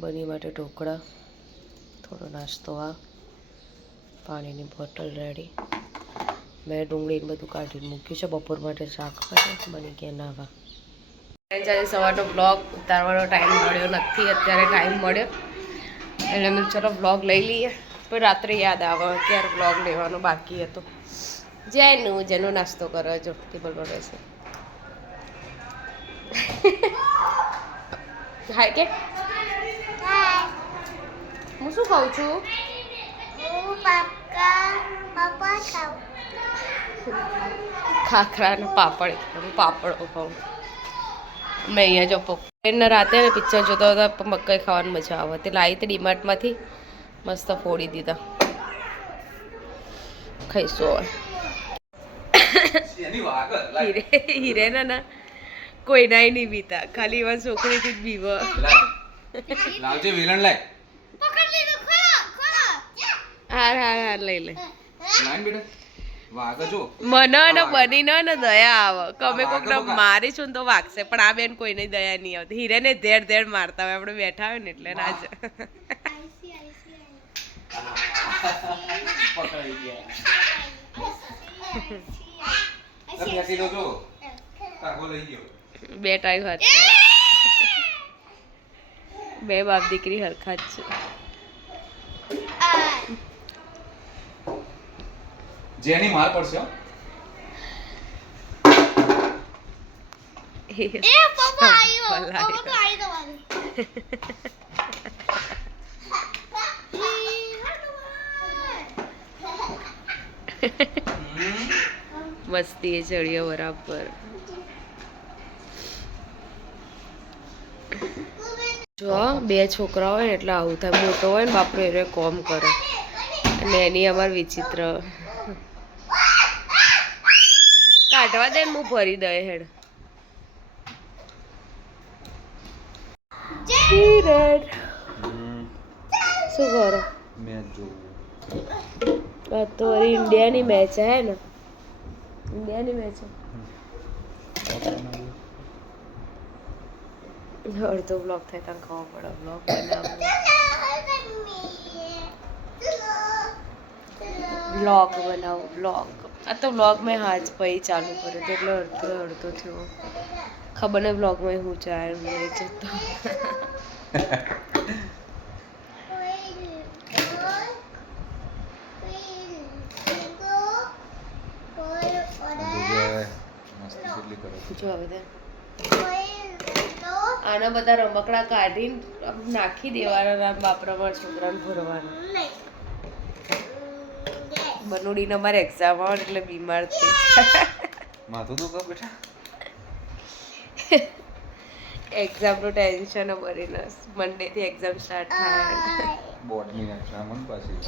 બની માટે ઢોકળા, થોડો નાસ્તો, આ પાણીની બોટલ રેડી. મેં ડુંગળીને બધું કાઢીને મૂક્યું છે બપોર માટે શાક માટે. બની ગયા નાવા. આજે સવારનો બ્લોગ ઉતારવાનો ટાઈમ મળ્યો નથી. અત્યારે ટાઈમ મળ્યો એટલે મેં ચલો બ્લોગ લઈ લઈએ. પણ રાત્રે યાદ આવે અત્યારે બ્લોગ લેવાનો બાકી હતો. જેનો નાસ્તો કરો જો ટેબલ પર બેસે. હાય કે હું શું ખાઉં છું? ખાખરા અને પાપડ. પાપડ ખાઉં. મેં અહીંયા જો પપ્પાને રાતે પિક્ચર જોતા હતા મકાઈ ખાવાની મજા આવે. તે લાવી હતી ડીમાર્ટમાંથી, મસ્ત ફોડી દીધા. ખાઈશું હવે. હીરે ના કોઈ નાઈ નહીં બીતા, ખાલી એવા છોકરીથી જ બીવ. લાવજે વેલણ લાય. હા લઈ લે. લાઈન બેટા વાગ જો. મને ને બની ને દયા આવે. કમે કોક મારીશું ને તો વાગશે, પણ આ બેન કોઈને દયા નહીં આવતી. હીરેને ધેડ મારતા હોય આપણે બેઠા હોય ને એટલે ના જ. પકડાઈ ગયા. બે ટાઈમ હાથ. બે બાપ દીકરી હરખા જ છે. જેની માર પડશે. મસ્તી એ ચડીઓ બરાબર. જો બે છોકરા હોય ને એટલે આવું થાય. મોટો હોય ને બાપરો એને કોમ કરે અને એની અમાર વિચિત્ર. કાઢવા દે ને હું ભરી દે હેડ. શું કરો? મેચ જોવું. આ તો વળી ઇન્ડિયાની મેચ હે ને? ઇન્ડિયાની મેચ અડધો બ્લોગ થાય તને ખબર પડે. બ્લોગ બનાવો બ્લોગ. આ તો બ્લોગ મેં હાજ પછી ચાલુ કર્યો એટલે અડધો થયો. ખબર ને બ્લોગમાં હું જાય નહીં જતો. જો હવે આના બધા રમકડા કાઢીને નાખી દેવાના બાપરામાં છોકરાને ભરવાના. બનુડીને અમારે એક્ઝામ આવે એટલે બીમાર થઈ. માથું તો કર બેટા. એક્ઝામનું ટેન્શન ભરીને મંડેથી એક્ઝામ સ્ટાર્ટ થાય. બોર્ડની એક્ઝામ પણ પાછી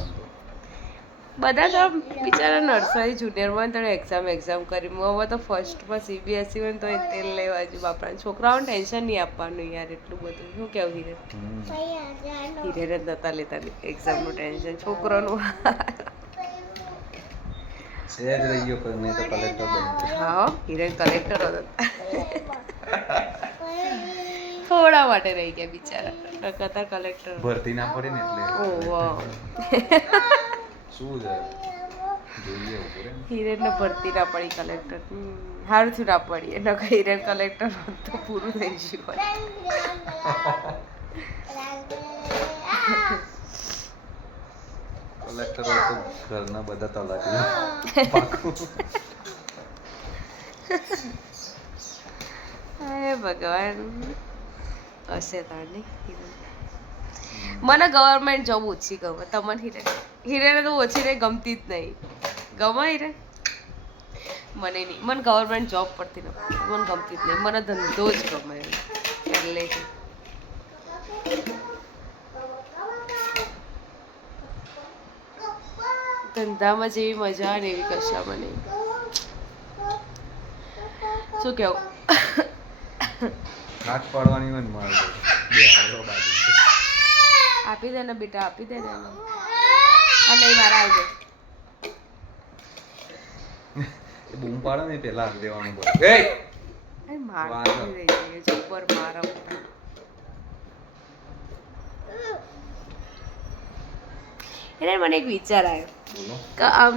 બધા તો બિચારા નર્સરી જુનિયરમાં તો એક્ઝામ કરી. હવે તો ફર્સ્ટમાં CBSE હોય ને તો તેલ લેવા જ બાપરા. છોકરાઓને ટેન્શન નહીં આપવાનું યાર એટલું બધું. શું કેવું હિરે? હિરેને નતા લેતા એક્ઝામનું ટેન્શન. છોકરાનું સહેજ રહી ગયો પણ નહીં તો કલેક્ટર બની. હા હિરેન કલેક્ટર હતો. થોડા માટે રહી ગયા બિચારા. કતાર કલેક્ટર ભરતી ના પડે ને એટલે. ઓહ શું છે જોઈએ ઉપર. હિરેનને ભરતી ના પડી કલેક્ટર. સારું થયું ના પડી. એના હિરેન કલેક્ટર તો પૂરું થઈ ગયું. કલેક્ટર તો ઘરના બધા તલાટી. હે ભગવાન હશે તારની. મને ગવર્મેન્ટ જોબ ઓછી ગમે. તમને હિરેને તો ઓછી રે ગમતી જ નહીં. ગમે હિરે? મને નહીં. મને ગવર્મેન્ટ જોબ પડતી નથી. મને ગમતી જ નહીં. મને ધંધો જ ગમે એટલે. ધંધામાં જેવી મજા આવે ને એવી કશામાં નહીં. શું કેવું? હાથ પાડવાની હોય ને મારે બે હાથો બાજુ. આપી દે ને બેટા, આપી દે ને. આ નહીં મારા આવજે. એ બૂમ પાડે ને પેલા હાથ દેવાનું બોલ. એ માર રહી જબર મારા. એટલે મને એક વિચાર આવ્યો બોલો. કે આમ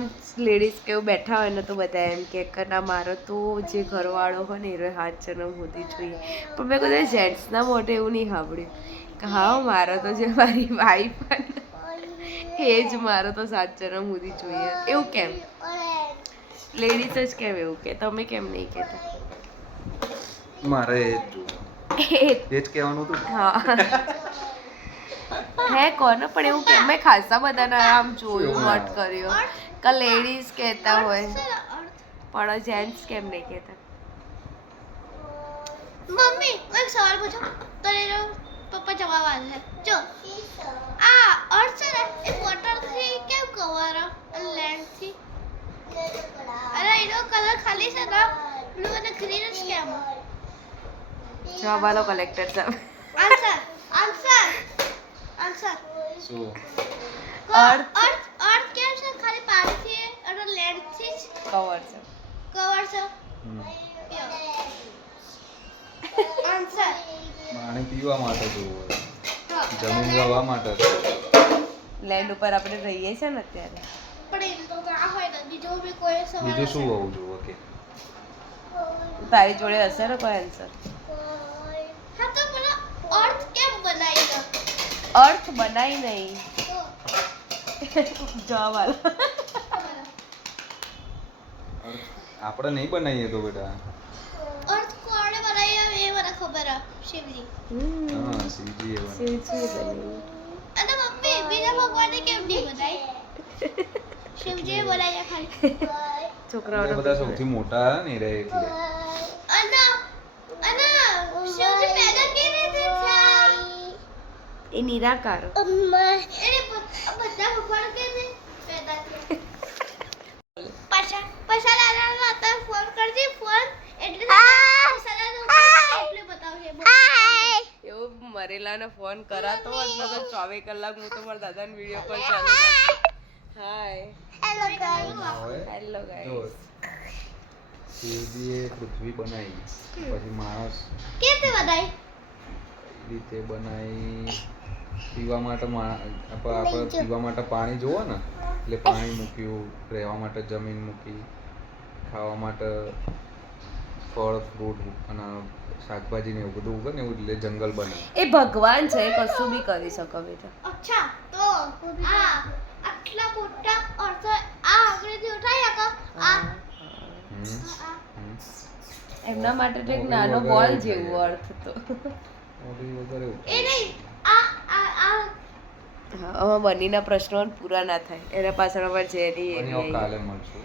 લેડીઝ કેવું બેઠા હોય ને તો બધા એમ કે ના મારો તો જે ઘરવાળો હોય ને એ હાથ જન્મ હોતી જોઈએ, પણ મેં કદાચ જેન્ટ્સના મોઢે એવું નહીં સાંભળ્યું કે હા મારો તો જે મારી વાઈફ એ જ મારો તો 7 જન્મ હોતી જોઈએ. એવું કેમ? લેડીઝ જ કેમ એવું કે? તમે કેમ નહીં કહેતા? મારે એ જ જોવું. એ જ કહેવાનું હતું. હા હે કોને પણ એવું કેમ? મેં ખાસા બધાના આમ જોયું, નોટ કર્યો કે લેડીઝ કહેતા હોય પણ જેન્ટ્સ કેમ નહીં કહેતા? મમ્મી હું એક સવાલ પૂછું તો એનો પપ્પા જવાબ આપે. જો આ અર્થ છે ને એ વોટર થી કેમ કવર અને લેન્ડ થી અરે એનો કલર ખાલી છે ને બ્લુ અને ગ્રીન જ કેમ? જવાબ આલો કલેક્ટર સાહેબ. આન્સર આન્સર આન્સર શું? અર્થ અર્થ કેમ છે ખાલી પાણીથી અને લેન્ડ થી જ કવર છે. કવર છે? હમ. આન્સર પાણી પીવા માટે જોવું હોય. હા જમીન રહેવા માટે છે. લેન્ડ ઉપર આપણે રહીએ છીએ ને અત્યારે. પણ એમ તો ના હોય ને બીજો બી કોઈ સવાલ બીજું શું હશે? હોવું જોઈએ કે તારી જોડે હશે ને કોઈ આન્સર? હા તો મને અર્થ કેમ બનાવી દો? અર્થ બનાય નહીં. જવાબ આલો. આપણે નહીં બનાવીએ તો બેટા. અર્થ કોણે બનાવી આવે એ મને ખબર છે. શિવજી. હા સીજી એવા. અને મમ્મી બીજા ભગવાને કેમ નહીં બનાવી? શિવજીએ બનાવ્યા ખાલી. છોકરાઓને બધા સૌથી મોટા ને રે એટલે અને અને શિવજી પેદા કેવી રીતે થયા? એ નિરાકાર. એને બધા ભગવાન કેમ પેદા થયા? પૈસા લાવવાનો હતા ફોન કરજે ફોન એટલે પૈસા લાવવાનો એટલે બતાવજે. એવું મરેલાને ફોન કરાતો હોત ને તો 24 કલાક હું તો મારા દાદાને વિડીયો કોલ ચાલુ રાખતી. Hi hello guys. હેલો જો ગાઈસ. શિવજીએ પૃથ્વી બનાવી, પછી માણસ કેતે બનાવી? કઈ રીતે બનાવી? પીવા માટે આપણે પીવા માટે પાણી જોવો ને એટલે પાણી મૂક્યું, રહેવા માટે જમીન મૂકી, ખાવા માટે ફળ ફ્રૂટ અને શાકભાજી ને એવું બધું ઉગે ને એવું એટલે જંગલ બને. એ ભગવાન છે, એ કશું બી કરી શકો બેટા. અચ્છા તો આ આટલા મોટા અર્થ આ આંગળીથી ઉઠાઈ શકો આ હમ. આ હમ. એમના માટે તો એક નાનો બોલ જેવું અર્થ તો. મોટી વગર એવું. એ નહીં આ આ આ હા, આમાં બનીના પ્રશ્નો પૂરા ના થાય એના પાછળ અમારે જેરી અને એવી હવે આવી. કાલે મળશું.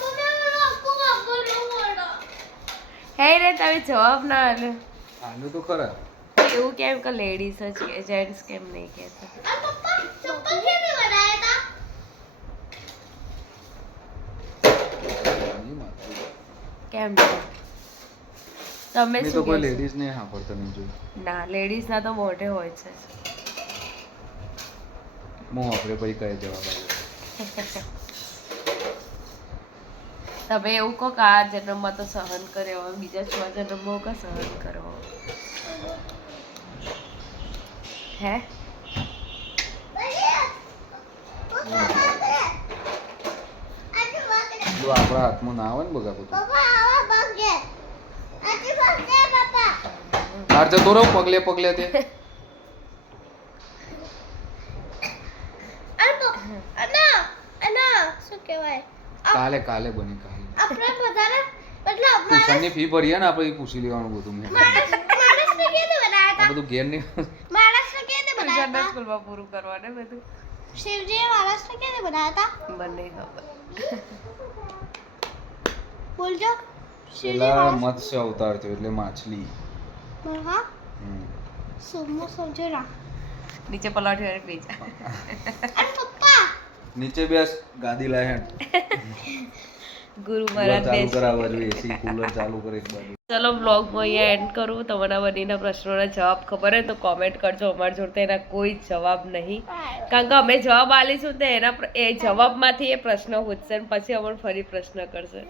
મને આખું વાપરવું પડે. હે રે તમે જવાબ ના આલે. આનું તો ખરા. એવું કેમ કે લેડીઝ જ કે જેન્ટ્સ કેમ નહીં કહેતા? આ પપ્પા ચપ્પલ કેવી બનાવ્યા કેમ છે? તમે મેં તો શું કોઈ કહેશો? લેડીઝ ને સાંભળતા નહીં જોયું. ના લેડીઝ ના તો મોઢે હોય છે. હું આપણે ભાઈ કઈ જવાબ આવ્યો. તમે એવું કહો કે આ જન્મમાં તો સહન કર્યો હવે બીજા 6 જન્મમાં કા સહન કરો? હે જો આપણા હાથમાં ના આવે ને બગા બધું. પપ્પા આવા ભાગે આજી ભાગે પપ્પા બહાર જતો રહો પગલે પગલે તે. અના શું કહેવાય કાલે કાલે બની કાલે. આપણે બધાને મતલબ ટ્યુશનની ફી ભરીએ ને આપણે એ પૂછી લેવાનું બધું મેં. માણસને કેવી બનાવ્યા આ બધું ઘેર નહીં. માણસને કેવી બનાવ્યા ટ્યુશનના સ્કૂલમાં પૂરું કરવાને બધું શિવજીએ માણસને કેવી બનાવ્યા બંને ખબર. બોલજો પેલા મત્સ્ય અવતાર થયો એટલે માછલી. હા હમ. સુમો સમજો ના નીચે પલાઠી બીજા. અરે પપ્પા નીચે બેસ ગાદી લાય હેડ. ગુરુ કૂલર મહારાજ ચાલુ બેસ. કરાવવા જોઈએ એસી કૂલર ચાલુ કરે એક બાજુ. ચલો બ્લોગમાં અહીંયા એન્ડ કરું. તમારા બંનેના પ્રશ્નોના જવાબ ખબર હોય તો કોમેન્ટ કરજો. અમારી જોડે એના કોઈ જવાબ નહીં, કારણ કે અમે જવાબ આલીશું તો એના એ જવાબમાંથી એ પ્રશ્ન પૂછશે અને પછી અમને ફરી પ્રશ્ન કરશે.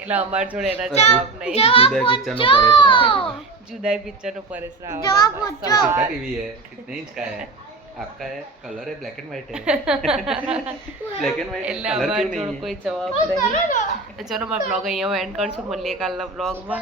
એટલે અમાર જોડે એના જવાબ નહીં. जुदा पिक्चर नो परेश रावल જુદાઈ પિક્ચર નો પરેશ રાવલ. जवाब पूछो छोटा टीवी है कितने इंच का है आपका है कलर है ब्लैक एंड व्हाइट है ब्लैक एंड व्हाइट એટલે कलर અમાર क्यों જોડે नहीं है કોઈ જવાબ નહીં. તો ચલો મારો બ્લોગ અહીંયા એન્ડ કરું છું. મળીએ કાલના બ્લોગમાં.